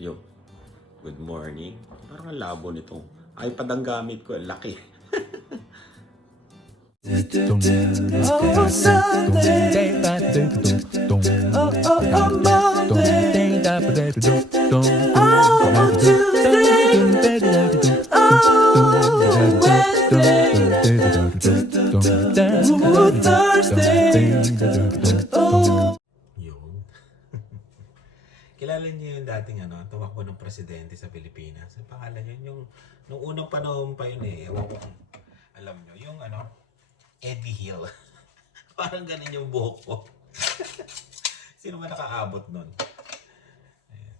Yo, good morning. Parang ang labo nitong iPad ang gamit ko. Laki. Oh, Kilala niyo yung dating ano, tumakbo ng presidente sa Pilipinas. Ang pangalan yun, yung, nung unang panahon pa yun eh, ewan ko alam nyo, yung ano, Eddie Hill. Parang ganun yung buhok ko. Sino ba nakaabot nun? Ayan.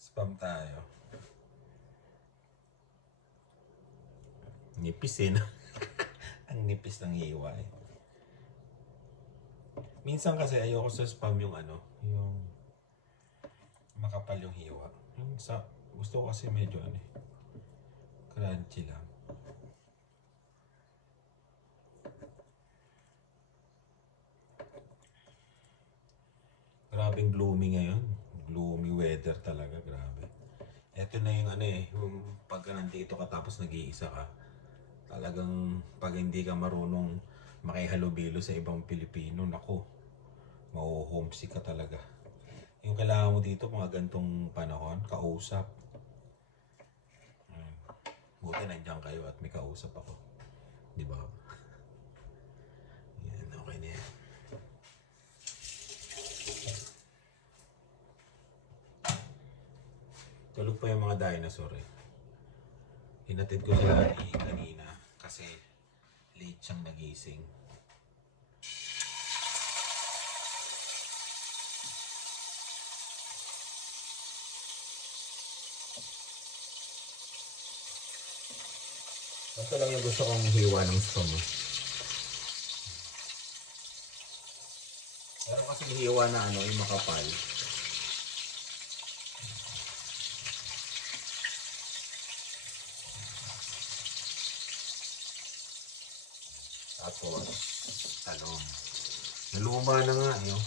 Spam tayo. Nipis eh? Ang nipis ng hiwa eh. Minsan kasi ayoko sa spam yung ano, yung makapal yung hiwa. Yung sa, gusto ko kasi medyo ano eh, crunchy lang. Grabing gloomy ngayon. Gloomy weather talaga, grabe. Ito na yung ano eh, yung pagka nandito ka tapos nag-iisa ka, talagang pag hindi ka marunong makihalubilo sa ibang Pilipino, nako, mau-homesick ka talaga. Yung kailangan mo dito, mga gantong panahon, kausap. Hmm. Buti nandiyan kayo at may kausap ako. Di ba? Yan, okay na yan. Tulog pa yung mga dinosaur eh. Hinatid ko sila ni kanina kasi late siyang nagising. Ito lang yung gusto kong hiwa ng eh. Meron kasi hiwa na ano, yung makapal. Tapos, talong. Naluma na nga, yun.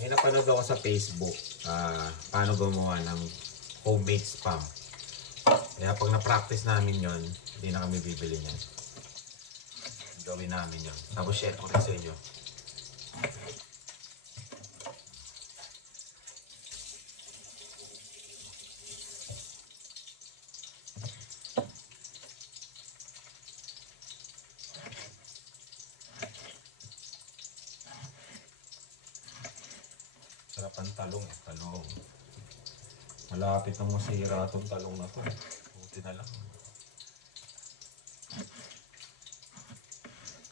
May napanood ako sa Facebook, ah, paano gumawa ng homemade spam. Kaya pag na-practice namin yon, hindi na kami bibili niyan. Gawin namin yon. Tapos share ko rin sa inyo. Sarap ang talong, eh, talong. Malapit na masira itong talong na to. Buti na lang.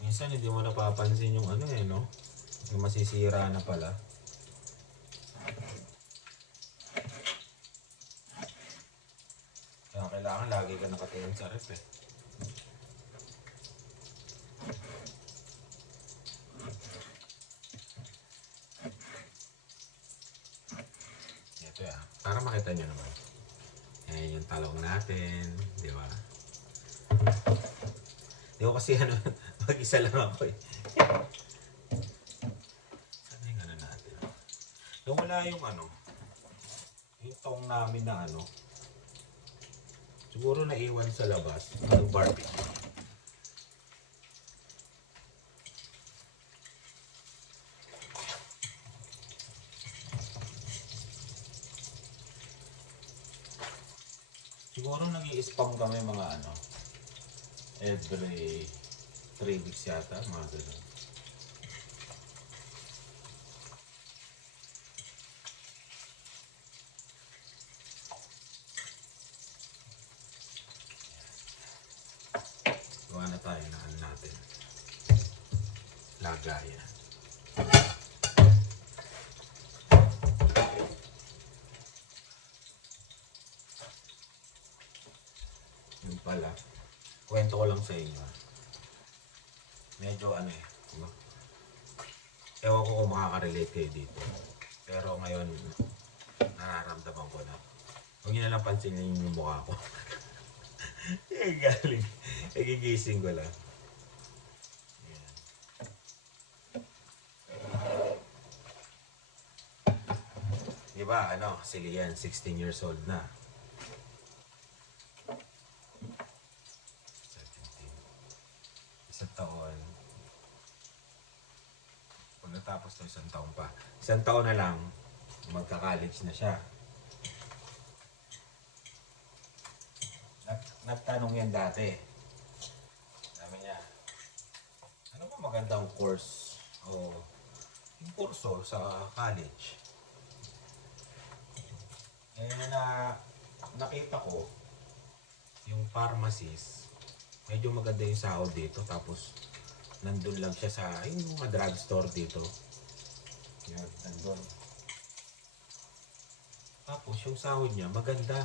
Minsan hindi mo napapansin yung ano eh, no? Yung masisira na pala. Kaya kailangan lagi ka nakatingin sa ref eh. Ito ya, para makita nyo naman. Ayan yung talong natin, di ba? Di ko kasi ano, mag-isa lang ako eh. Saan yung ano natin? Yung wala yung ano, yung tong namin na ano, siguro naiwan sa labas, nag-barbecue. Siguro nag spam kami mga ano, every 3 weeks yata, mga ganun. Gawa na tayo na ano natin. Lagaya. Yun pala. Kwento ko lang sa inyo medyo ano eh. Ewan ko kung makaka-relate kayo dito. Pero ngayon, nararamdaman ko na. Huwag nyo nalang pansinin yung mukha ko. Yung eh, galing. Nagigising ko lang. Ayan. Diba, ano, sila yan, 16 years old na. Isang taon na lang, magka-college na siya. Nag nagtanong yan dati. Sabi niya, ano ba magandang course o yung kurso sa college? Eh, na nakita ko yung pharmacist, medyo maganda yung sahod dito. Tapos, nandun lang siya sa, yung mga drugstore dito. Nandun. Tapos, yung sahod niya, maganda.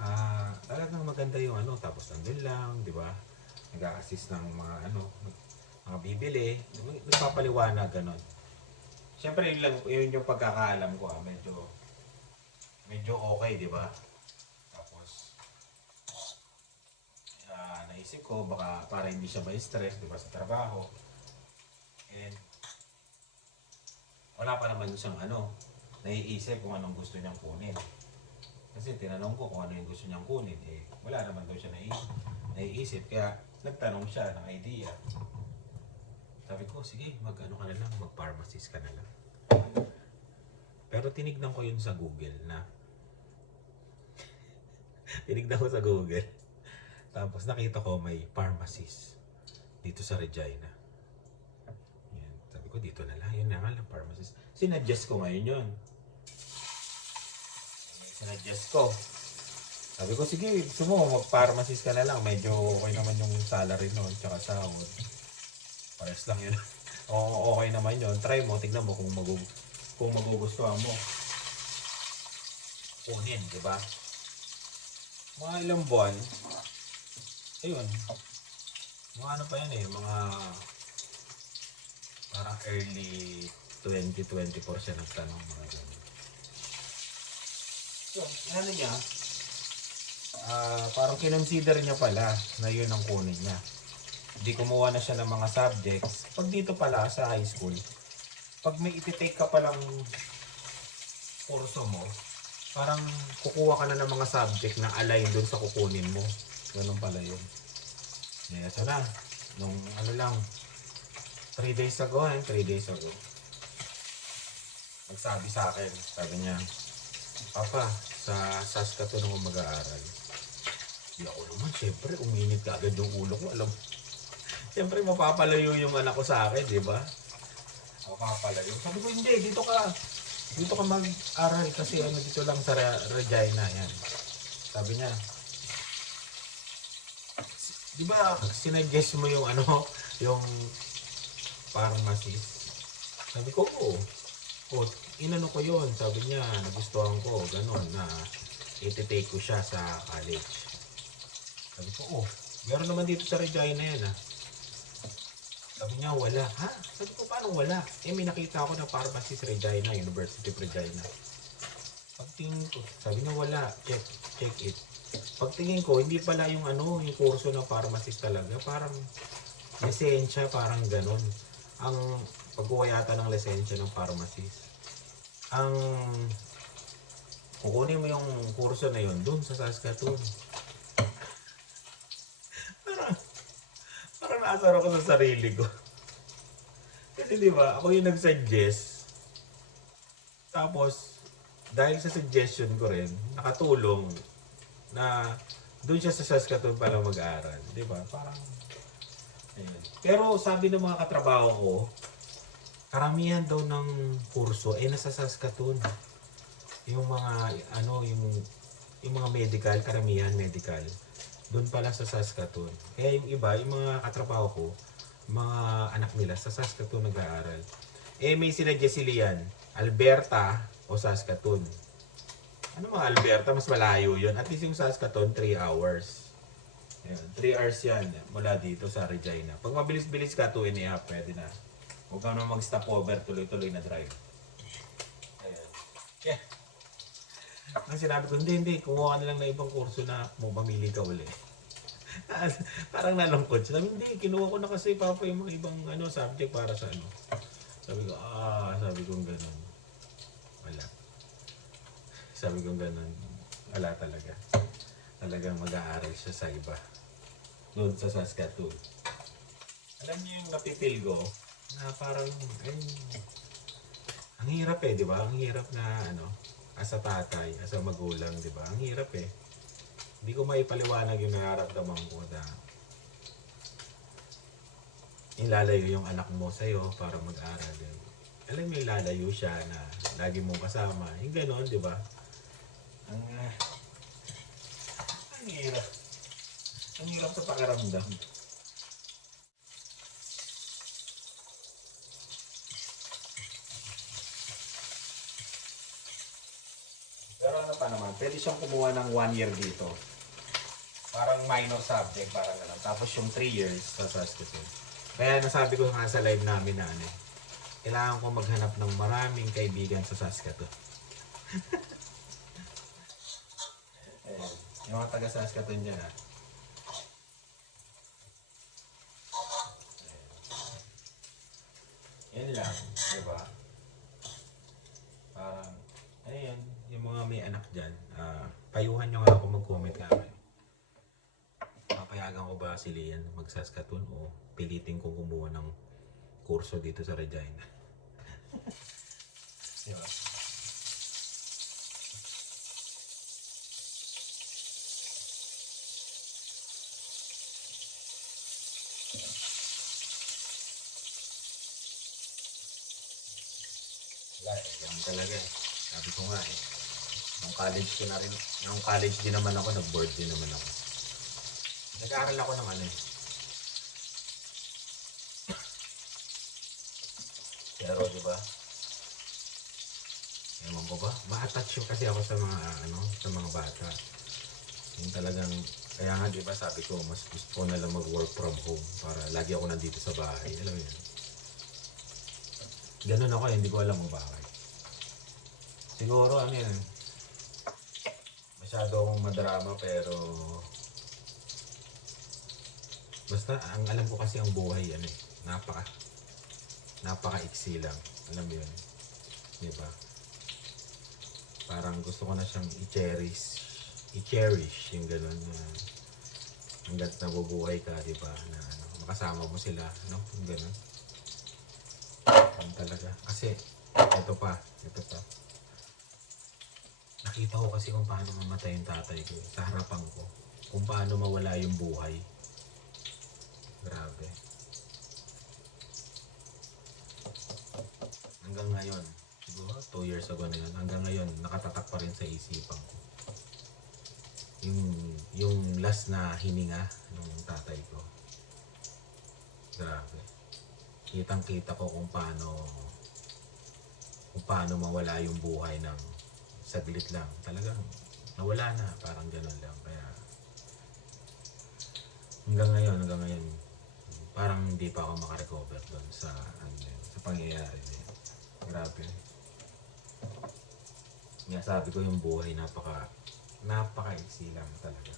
Ah, talagang maganda yung ano, tapos nandun lang, di ba? Nag-assist ng mga ano, mga bibili, nagpapaliwanag, ganon. Siyempre, yun, lang, yun yung pagkakaalam ko, ah, medyo, medyo okay, di ba? Tapos, ah, naisip ko, baka para hindi siya ma-stress, di ba, sa trabaho. And, wala pa naman siyang ano, naiisip kung anong gusto niyang kunin. Kasi tinanong ko kung ano yung gusto niyang kunin, eh, wala naman daw siya naiisip. naiisip. Kaya, nagtanong siya ng idea. Sabi ko, sige, mag-ano ka na lang, mag-pharmacist ka na lang. Pero tinignan ko yun sa Google na tinignan ko sa Google. Tapos nakita ko may pharmacist dito sa Regina. Sabi ko, dito na lang. Yun na nga lang, pharmacist. Sinuggest ko ngayon yun. Sinuggest ko. Sabi ko, sige, gusto mag-pharmacist ka na lang. Medyo okay naman yung salary noon, tsaka sahod. Pares lang yun. Oo, okay naman yun. Try mo, tignan mo kung, magu kung magugustuhan mo. Kunin, di ba? Mga ilang buwan, ayun, mga ano pa yan eh, mga parang early 2024 siya nagtanong mga ganun. So, ano niya, ah parang kinonsider niya pala na yun ang kunin niya. Hindi kumuha na siya ng mga subjects. Pag dito pala sa high school, pag may ititake ka palang kurso mo, parang kukuha ka na ng mga subject na align dun sa kukunin mo. Ganun pala yun. Ito na. Nung ano lang, 3 days ago, eh, 3 days ago. Nagsabi sa akin, sabi niya, Papa, sa Saskatoon ako mag-aaral. Di ako naman, syempre, uminit ka agad yung ulo ko. Alam, syempre, mapapalayo yung anak ko sa akin, di ba? Mapapalayo. Sabi ko, hindi, dito ka, dito ka mag-aral kasi ano dito lang sa Re- Regina, yan. Sabi niya, di ba, sinuggest mo yung ano, yung pharmacist? Sabi ko, oo. O, inano ko yon sabi niya, nagustuhan ko, ganun, na iti-take ko siya sa college. Sabi ko, oh, meron naman dito sa Regina yan, ah. Sabi niya, wala. Ha? Sabi ko, paano wala? Eh, may nakita ako na pharmacist Regina, University of Regina. Pagtingin ko, sabi niya, wala. Check, check it. Pagtingin ko, hindi pala yung ano, yung kurso ng pharmacist talaga. Parang lisensya, parang ganun. Ang pagkuha yata ng lisensya ng pharmacist. Ang kukunin mo yung kurso na yun dun sa Saskatoon. parang, parang naasar ako sa sarili ko. Kasi di ba, ako yung nag-suggest. Tapos, dahil sa suggestion ko rin, nakatulong na doon siya sa Saskatoon pala mag-aaral. Di ba? Parang, ayun. Pero sabi ng mga katrabaho ko, karamihan daw ng kurso eh nasa Saskatoon. Yung mga ano yung yung mga medical, karamihan medical. Doon pala sa Saskatoon. Kaya yung iba, yung mga katrabaho ko, mga anak nila sa Saskatoon nag-aaral. Eh may sinuggest si Alberta o Saskatoon. Ano mga Alberta, mas malayo yun. At least yung Saskatoon, 3 hours. Ayan, 3 hours yan mula dito sa Regina. Pag mabilis-bilis ka, 2 and a half, pwede na. Huwag ka naman mag-stop over, tuloy-tuloy na drive. Ayan. Yeah. Ang sinabi ko, hindi, hindi, kumuha ka na lang na ibang kurso na mo mamili ka uli. Parang nalungkot siya. Sabi, hindi, kinuha ko na kasi papa yung mga ibang ano, subject para sa ano. Sabi ko, ah, sabi ko gano'n. Wala. Sabi ko ganun. Wala talaga. Talagang mag-aaral siya sa iba. Doon sa Saskatoon. Alam niyo yung napipil ko na parang, ay, ang hirap eh, di ba? Ang hirap na ano, as a tatay, as a magulang, di ba? Ang hirap eh. Hindi ko maipaliwanag yung nararamdaman ko na ilalayo yung anak mo sa'yo para mag-aral. Alam mo, ilalayo siya na lagi mong kasama. Yung gano'n, di ba? Ang, ah, ang hirap. Ang hirap sa pakiramdam. Pero ano pa naman, pwede siyang kumuha ng one year dito. Parang minor subject, parang gano'n. Tapos yung three years sa Saskatoon. Kaya nasabi ko nga sa live namin na ano, eh, kailangan ko maghanap ng maraming kaibigan sa Saskatoon. Ayan. Yung mga taga Saskatoon dyan ah. Yan lang, di ba? Parang, ayun, yung mga may anak dyan, ah, payuhan nyo nga ako mag-comment nga kayo. Papayagan ko ba si Lian mag-Saskatoon o pilitin ko kumuha ng kurso dito sa Regina? Di ba? Wala eh, yan talaga. Sabi ko nga eh. Nung college ko na rin, nung college din naman ako, nag-board din naman ako. Nag-aaral ako ng ano eh. Pero di ba? Ewan ko ba? Ma-attach yung kasi ako sa mga ano, sa mga bata. Yung talagang kaya nga di ba sabi ko mas gusto na lang mag-work from home para lagi ako nandito sa bahay. Alam mo yun? Ganun ako eh, hindi ko alam kung bakit. Siguro ano yan, masyado akong madrama pero basta ang alam ko kasi ang buhay ano eh, napaka napaka-iksi lang. Alam mo yun? Di ba? Parang gusto ko na siyang i-cherish i-cherish yung gano'n na hanggat nabubuhay ka, di ba? Na ano, makasama mo sila, no? Yung gano'n. Yan talaga. Kasi, ito pa, ito pa. Nakita ko kasi kung paano mamatay yung tatay ko sa harapan ko. Kung paano mawala yung buhay. Grabe. Hanggang ngayon, siguro 2 years ago na yun, hanggang ngayon, nakatatak pa rin sa isipan ko. Yung, yung last na hininga ng tatay ko. Grabe kitang kita ko kung paano kung paano mawala yung buhay ng saglit lang. Talagang nawala na, parang ganun lang. Kaya hanggang ngayon, hanggang ngayon, parang hindi pa ako makarecover doon sa, ano, sa pangyayari. Grabe. Nga sabi ko yung buhay napaka napaka-iksi talaga.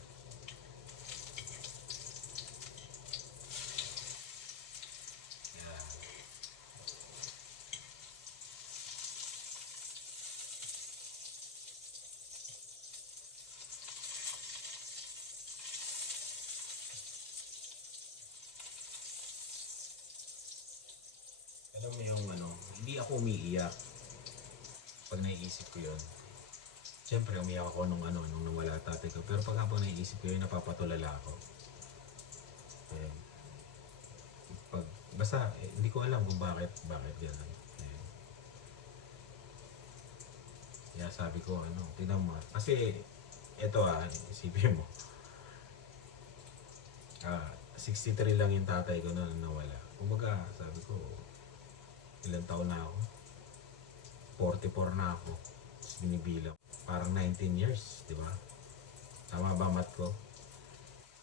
Yung ano, hindi ako umiiyak pag naiisip ko yun. Siyempre, umiyak ako nung ano, nung nawala tatay ko. Pero pag habang naiisip ko yun, napapatulala ako. Ayan. Pag, basta, eh, hindi ko alam kung bakit, bakit gano'n. Ayan. Kaya sabi ko, ano, tingnan mo. Kasi, eto ah, isipin mo. Ah, 63 lang yung tatay ko na nawala. Kumbaga, sabi ko, ilang taon na ako? 44 na ako. Binibilang. Parang 19 years, di ba? Tama ba mat ko?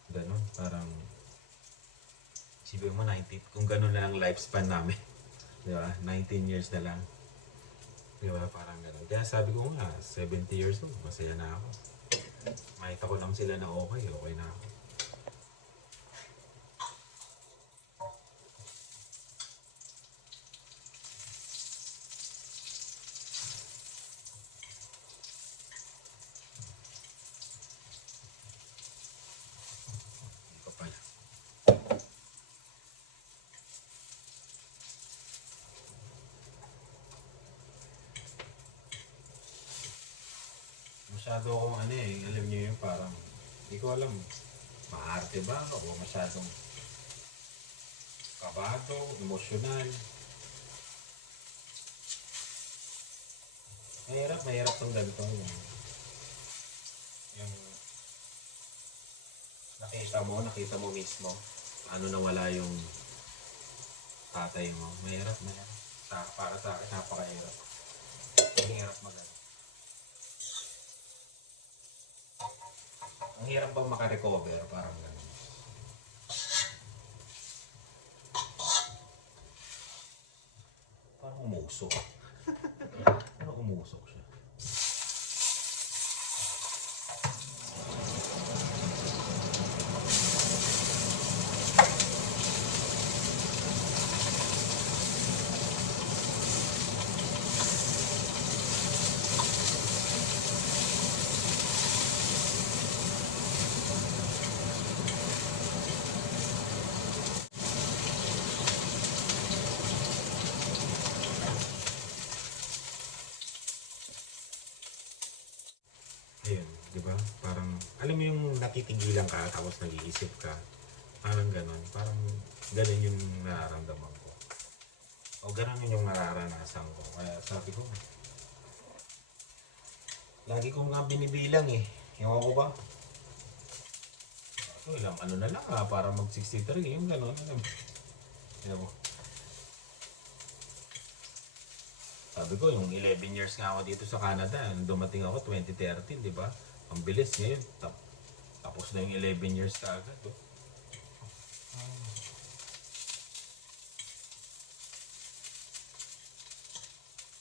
Ganon, parang Isipin mo 19, kung gano'n na lang lifespan namin. Di ba? 19 years na lang. Di ba? Parang gano'n. Kaya sabi ko nga, 70 years old, masaya na ako. Makita ko lang sila na okay, okay na ako. Masyado akong ano eh, alam niyo yung parang, hindi ko alam, maarte ba o masyadong kabado, emosyonal. Mahirap, mahirap tong ganito. Yung, yung nakita mo, nakita mo mismo, ano nawala yung tatay mo. Mahirap, mahirap. Sa, para sa akin, napakahirap. Ang hirap Ang hirap bang makarecover, parang gano'n. Parang umusok. parang umusok siya. Ayun, di ba? Parang, alam mo yung natitigilan ka tapos nag-iisip ka. Parang ganon. Parang ganon yung nararamdaman ko. O ganon yun yung nararanasan ko. Kaya sabi ko, lagi ko nga binibilang eh. Ewan ko ba? So, ilang ano na lang ha, para mag 63, yung ganon. Alam mo. Sabi ko, yung 11 years nga ako dito sa Canada, dumating ako 2013, di ba? Ang bilis ngayon. Tap, tapos na yung 11 years kaagad. Oh.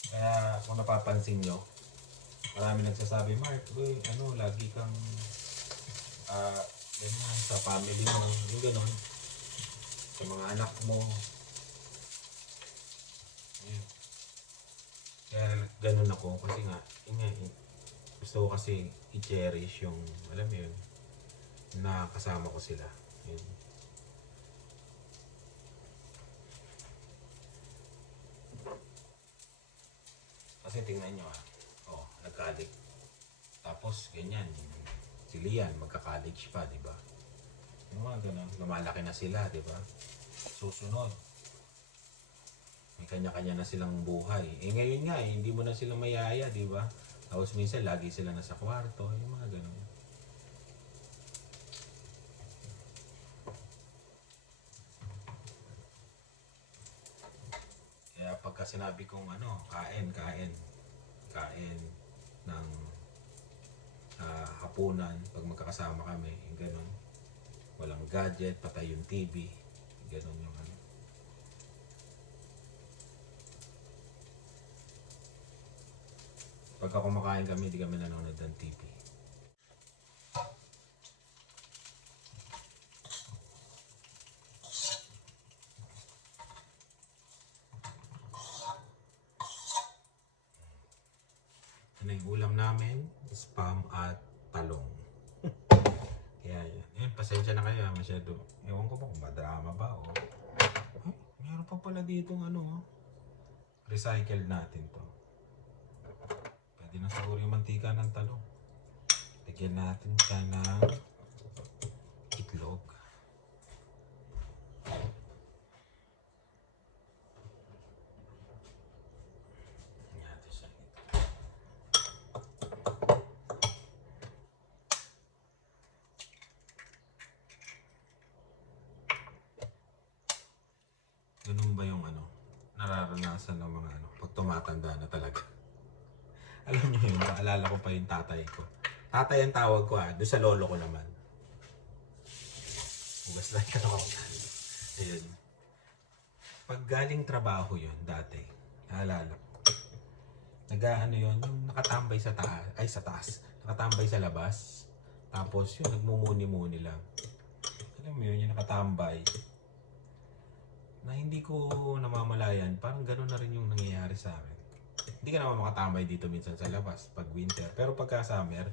Kaya kung napapansin nyo, marami nagsasabi, Mark, uy, ano, lagi kang ah, ganyan, sa family mo, yung ganon. Sa mga anak mo. Ayun. Kaya ganun ako kasi nga, yun nga, gusto ko kasi i-cherish yung, alam mo yun, na kasama ko sila. Yun. Kasi tingnan nyo ah, oh, nag-college. Tapos ganyan, si Lian, magka-college pa, di ba? Yung mga ganun, lumalaki na sila, di ba? Susunod, may kanya-kanya na silang buhay. Eh ngayon nga, eh, hindi mo na sila mayaya, di ba? Tapos minsan lagi sila nasa kwarto, yung mga ganun. Kaya pagka sinabi kong ano, kain, kain, kain ng ah, hapunan, pag magkakasama kami, yung ganun. Walang gadget, patay yung TV, ganun yung ano. Pagka kumakain kami, hindi kami nanonood ng TV. Ano yung ulam namin? Spam at talong. Kaya yan. Yan, pasensya na kayo. ah, Masyado. Ewan ko ba kung madrama ba o... Ay, meron pa pala dito ano. oh. Recycled natin to. Pwede na siguro yung mantika ng talong. Lagyan natin siya ng itlog. Lagyan natin siya ng itlog. Ganun ba yung ano, nararanasan ng mga ano, pag tumatanda na talaga? Alam niyo yun, naalala ko pa yung tatay ko. Tatay ang tawag ko ah, doon sa lolo ko naman. Hugas lang ka ako. Ayun. Pag galing trabaho yun, dati, naalala ko. Nag-ano yun, yung nakatambay sa taas, ay sa taas, nakatambay sa labas. Tapos yun, nagmumuni-muni lang. Alam mo yun, yung nakatambay. Na hindi ko namamalayan, parang gano'n na rin yung nangyayari sa akin hindi ka naman makatambay dito minsan sa labas pag winter. Pero pagka summer,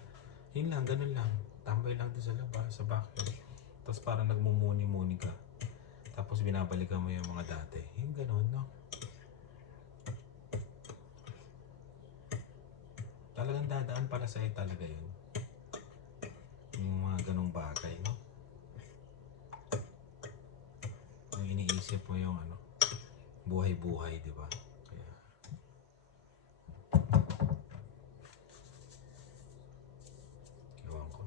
yun lang, ganun lang. Tambay lang doon sa labas, sa backyard. Tapos parang nagmumuni-muni ka. Tapos binabalikan mo yung mga dati. Yung ganun, no? Talagang dadaan para sa'yo talaga yun. Yung mga ganong bagay, no? Yung iniisip mo yung ano, buhay-buhay, di ba? Kaya, ewan ko.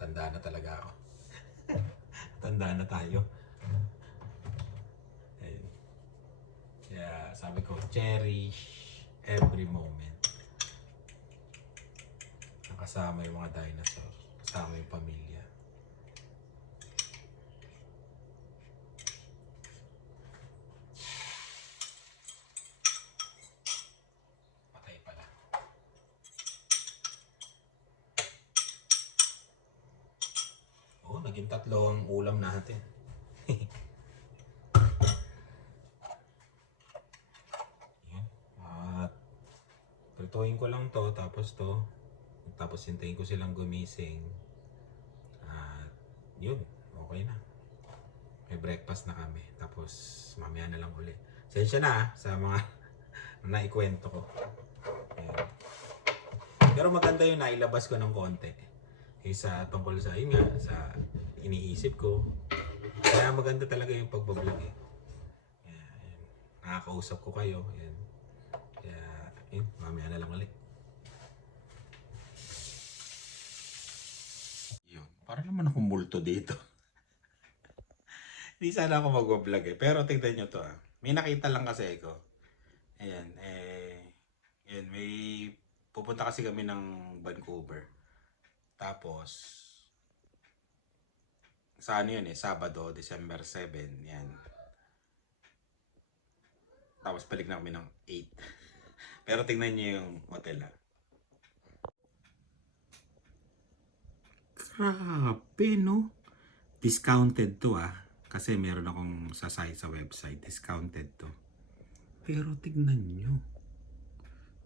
Tanda na talaga ako. Tanda na tayo. Ayun. Kaya sabi ko, cherish every moment. Nakasama yung mga dinosaur. Kasama yung pamilya. Patay pala. Oo, naging tatlo ang ulam natin. Yan. At prituin ko lang to, tapos hintayin ko silang gumising. At yun, okay na. May breakfast na kami. Tapos mamaya na lang uli. Sensya na ah, sa mga naikwento ko. Ayan. Pero maganda yung nailabas ko ng konti. Yung sa tungkol sa, yun nga, sa iniisip ko. Kaya maganda talaga yung pagbablog eh. Nakakausap ko kayo. Ayan. Kaya, yun, mamaya na lang ulit. Yun. Para naman akong multo dito. Hindi sana ako mag-vlog eh. Pero tignan nyo to ah. May nakita lang kasi ako. Ayan, eh, yun, may pupunta kasi kami ng Vancouver. Tapos, sa ano yun eh, Sabado, December 7, yan. Tapos balik na kami ng 8. Pero tingnan niyo yung hotel ah. Grabe no? Discounted to ah. Kasi meron akong sasay sa website. Discounted to. Pero tignan nyo.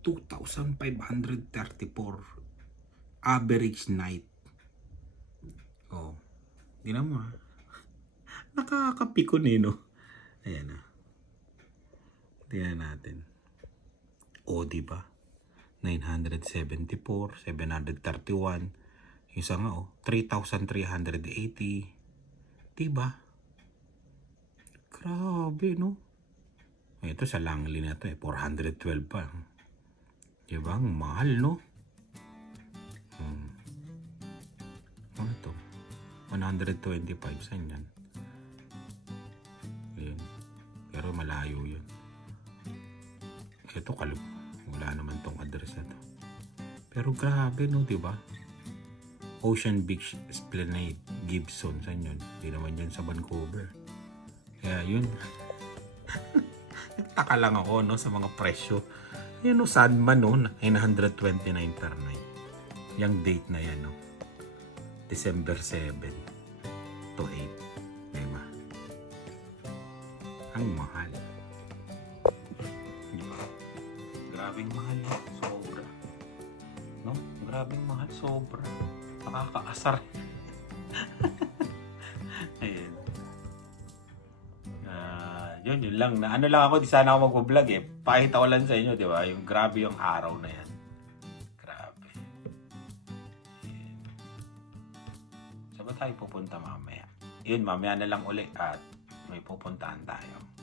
2,534 average night. Oh. Tingnan mo ah. Nakakapikon eh no. Ayan ah. Tingnan natin. O, di ba? 974, 731. Isa nga oh, 3,380. Diba? Grabe, no? Ito sa Langley na to eh, 412 pa. Diba? Ang mahal, no? Hmm. Ano to? 125 saan yan? Pero malayo yun. Ito kalub. Wala naman tong address na to. Pero grabe, no? Diba? Ocean Beach Esplanade, Gibson. Saan yun? Hindi naman yun sa Vancouver. Kaya yun. Nagtaka lang ako no, sa mga presyo. Yan no, Sandman no, 929 per night. Yung date na yan no. December 7 to 8. Diba? Ang mahal. Diba? Grabing mahal? Sobra. No? Grabing mahal. Sobra. Nakakaasar. Ayan. Ah, yun, yun lang. Na, ano lang ako, di sana ako mag-vlog eh. Pakita ko lang sa inyo, di ba? Yung grabe yung araw na yan. Grabe. Ayan. Saan ba tayo pupunta mamaya? Yun, mamaya na lang uli at may pupuntahan tayo.